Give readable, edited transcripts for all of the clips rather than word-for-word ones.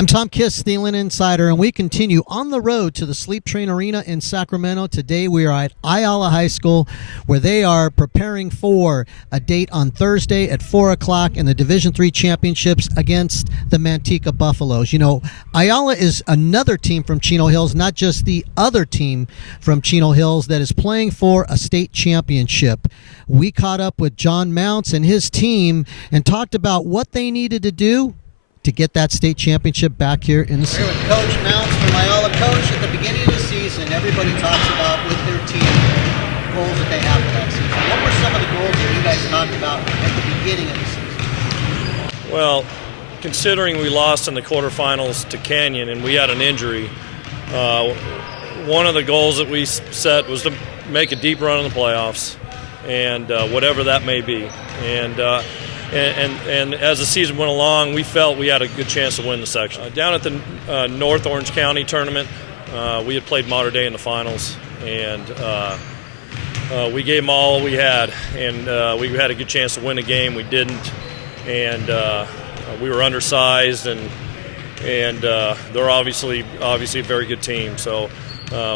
I'm Tom Kiss, the Inland Insider, and we continue on the road to the Sleep Train Arena in Sacramento. Today we are at Ayala High School, where they are preparing for a date on Thursday at 4 o'clock in the Division III Championships against the Manteca Buffaloes. You know, Ayala is another team from Chino Hills, not just the other team from Chino Hills that is playing for a state championship. We caught up with John Mounts and his team and talked about what they needed to do to get that state championship back here in the city. Here with Coach Mounts from Ayala. Coach, at the beginning of the season, everybody talks about with their team goals that they have for that season. What were some of the goals that you guys talked about at the beginning of the season? Well, considering we lost in the quarterfinals to Canyon and we had an injury, one of the goals that we set was to make a deep run in the playoffs, and whatever that may be. And as the season went along, we felt we had a good chance to win the section. Down at the North Orange County tournament, we had played Mater Dei in the finals, and we gave them all we had, and we had a good chance to win the game. We didn't, and we were undersized, and they're obviously a very good team. So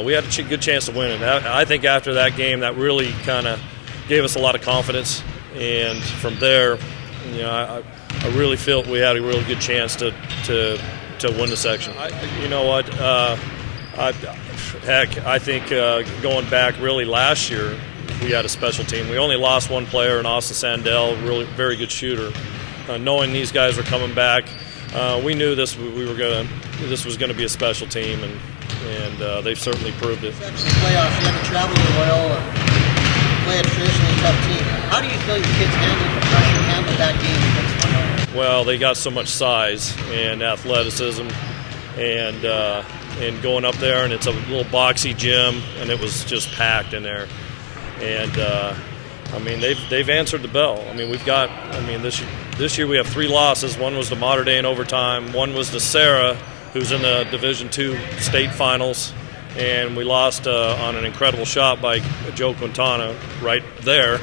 we had a good chance to win it. I think after that game, that really kind of gave us a lot of confidence, and from there, you know, I really felt we had a really good chance to win the section. You know what? I think going back really last year, we had a special team. We only lost one player in Austin Sandell, really very good shooter. Knowing these guys were coming back, we knew this was going to be a special team, and they've certainly proved it. Playoffs, you have to travel to Loyola, play a traditionally tough team. How do you feel your kids handled the pressure, handled that game against Loyola? Well, they got so much size and athleticism, and going up there, and it's a little boxy gym, and it was just packed in there. And I mean, they've answered the bell. I mean, this year we have 3 losses. One was to Mater Dei in overtime. One was to Sarah, who's in the Division II state finals. And we lost on an incredible shot by Joe Quintana right there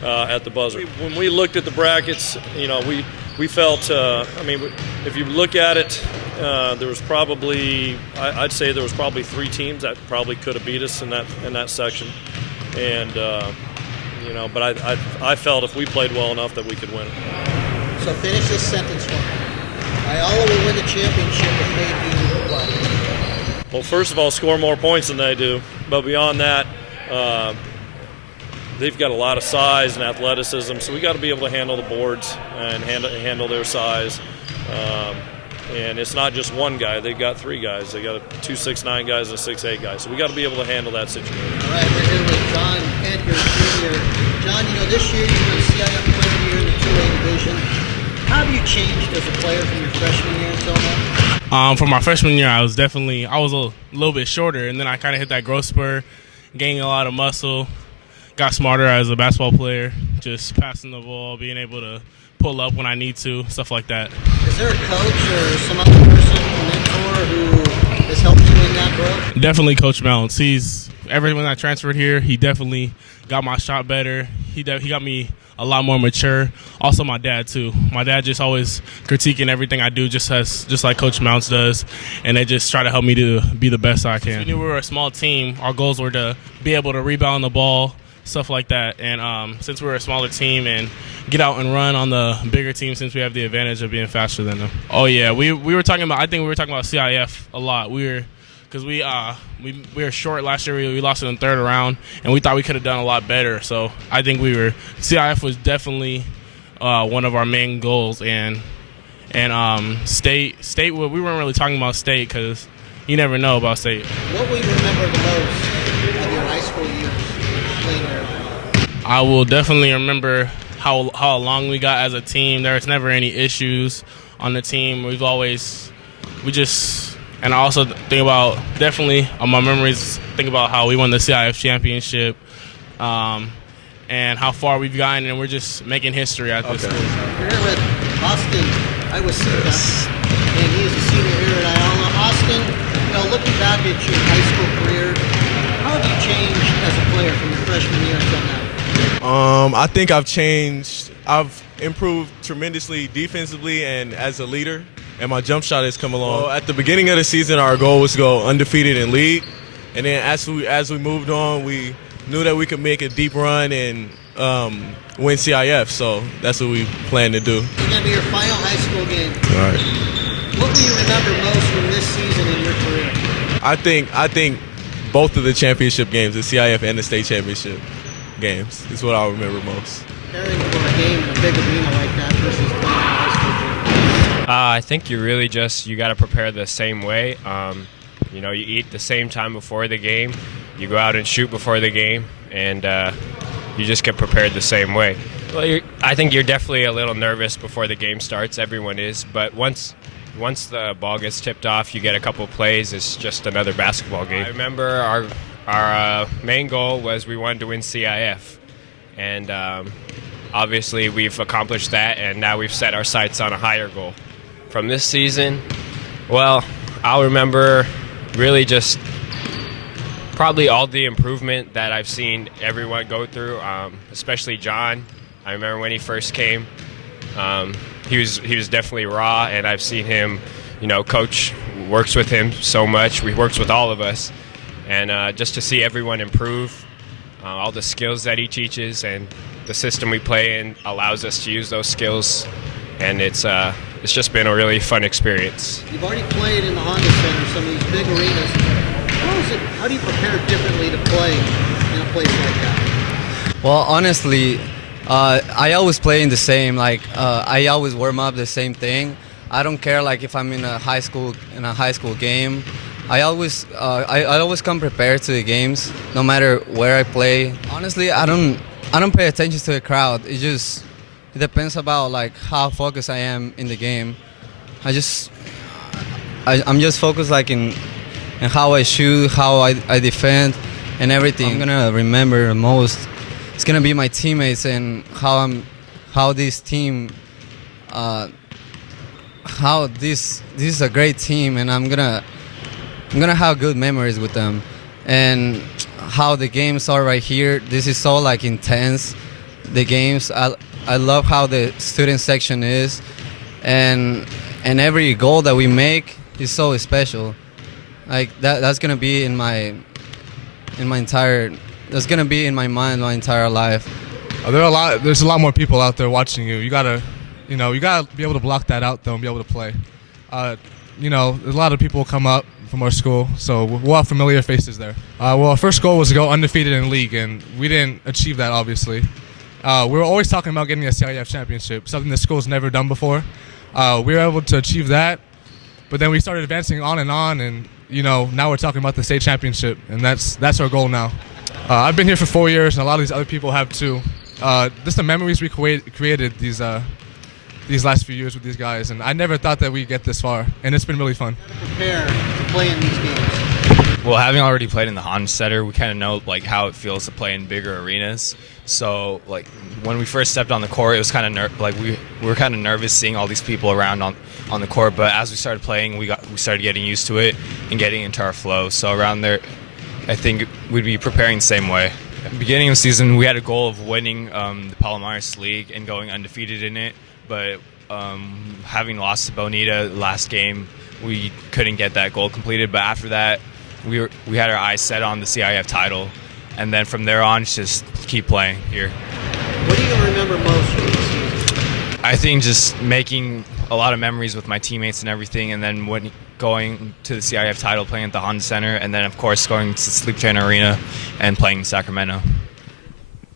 at the buzzer. When we looked at the brackets, you know, we felt, I mean, if you look at it, there was probably, I'd say there was probably 3 teams that probably could have beat us in that section. And, you know, but I felt if we played well enough that we could win it. So finish this sentence for me. Ayala will win the championship if they do what? Well, first of all, score more points than they do. But beyond that, they've got a lot of size and athleticism, so we got to be able to handle the boards and handle their size. And it's not just one guy. They've got 3 guys. They got 2 6'9" guys and a 6'8" guy. So we got to be able to handle that situation. All right, we're here with John Edgar Jr. John, you know, this year you were the CIF Player of the Year in the 2A division. How have you changed as a player from your freshman year until now? For my freshman year, I was a little bit shorter, and then I kind of hit that growth spur, gaining a lot of muscle, got smarter as a basketball player, just passing the ball, being able to pull up when I need to, stuff like that. Is there a coach or some other person, a mentor, who has helped you in that growth? Definitely Coach Mounts. When I transferred here, he definitely got my shot better. He got me a lot more mature. Also my dad too. My dad just always critiquing everything I do, just like Coach Mounts does, and they just try to help me to be the best I can. We knew we were a small team. Our goals were to be able to rebound the ball, stuff like that. And since we're a smaller team, and get out and run on the bigger team, since we have the advantage of being faster than them. Oh yeah, we were talking about. I think we were talking about CIF a lot. Because we were short last year. We lost in the 3rd round, and we thought we could have done a lot better. So I think CIF was definitely one of our main goals, and state. We weren't really talking about state because you never know about state. What will you remember the most of your high school years playing there? I will definitely remember how along we got as a team. There was never any issues on the team. And I also think about, definitely on my memories, think about how we won the CIF championship and how far we've gotten, and we're just making history at this school. We're here with Austin Iwasika, and he is a senior here at Ayala. Austin, you know, looking back at your high school career, how have you changed as a player from your freshman year until now? I think I've changed. I've improved tremendously defensively and as a leader. and my jump shot has come along. Well, at the beginning of the season, our goal was to go undefeated in league, and then as we moved on, we knew that we could make a deep run and win CIF. So that's what we plan to do. It's gonna be your final high school game. All right. What will you remember most from this season in your career? I think both of the championship games, the CIF and the state championship games, is what I'll remember most. Preparing for a game in a big arena like that versus playing in a high school gym. I think you really you got to prepare the same way. You eat the same time before the game, you go out and shoot before the game, and you just get prepared the same way. Well, I think you're definitely a little nervous before the game starts. Everyone is, but once the ball gets tipped off, you get a couple plays. It's just another basketball game. I remember our main goal was we wanted to win CIF, and obviously we've accomplished that, and now we've set our sights on a higher goal. From this season, well, I'll remember really just probably all the improvement that I've seen everyone go through, especially John. I remember when he first came, he was definitely raw, and I've seen him, coach works with him so much. He works with all of us, and just to see everyone improve, all the skills that he teaches and the system we play in allows us to use those skills, and it's just been a really fun experience. You've already played in the Honda Center, some of these big arenas. How do you prepare differently to play in a place like that? Well, honestly, I always play in the same. I always warm up the same thing. I don't care if I'm in a high school game. I always come prepared to the games, no matter where I play. Honestly, I don't pay attention to the crowd. It depends about how focused I am in the game. I'm just focused in how I shoot, how I defend, and everything. I'm gonna remember most. It's gonna be my teammates and how this team, how this is a great team, and I'm gonna have good memories with them, and how the games are right here. This is so intense. The games. I love how the student section is, and every goal that we make is so special. That's gonna be in my entire. That's gonna be in my mind my entire life. There's a lot more people out there watching you. You gotta be able to block that out though and be able to play. There's a lot of people come up from our school, so we'll have familiar faces there. Well, our first goal was to go undefeated in league, and we didn't achieve that, obviously. We were always talking about getting a CIF championship, something the school's never done before. We were able to achieve that, but then we started advancing on, and now we're talking about the state championship, and that's our goal now. I've been here for 4 years, and a lot of these other people have too. Just the memories we created these last few years with these guys, and I never thought that we'd get this far, and it's been really fun. Prepare to play in these games. Well, having already played in the Honda Center, we kind of know how it feels to play in bigger arenas. So when we first stepped on the court, it was kind of we were kind of nervous seeing all these people around on the court. But as we started playing, we started getting used to it and getting into our flow. So around there, I think we'd be preparing the same way. At the beginning of the season, we had a goal of winning the Palomares League and going undefeated in it. But having lost to Bonita last game, we couldn't get that goal completed. But after that, we had our eyes set on the CIF title, and then from there on, just keep playing here. What do you remember most from this season? I think just making a lot of memories with my teammates and everything, and then going to the CIF title, playing at the Honda Center, and then of course going to Sleep Train Arena and playing in Sacramento.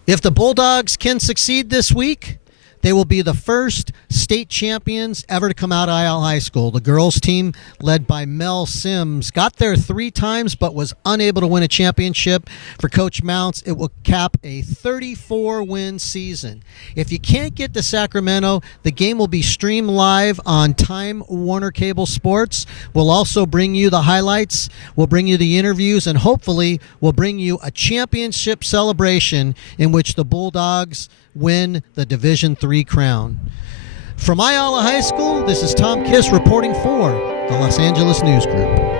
If the Bulldogs can succeed this week, they will be the first state champions ever to come out of Ayala High School. The girls team, led by Mel Sims, got there 3 times but was unable to win a championship. For Coach Mounts, it will cap a 34-win season. If you can't get to Sacramento, the game will be streamed live on Time Warner Cable Sports. We'll also bring you the highlights, we'll bring you the interviews, and hopefully we'll bring you a championship celebration in which the Bulldogs win the Division III crown. From Ayala High School, this is Tom Kiss reporting for the Los Angeles News Group.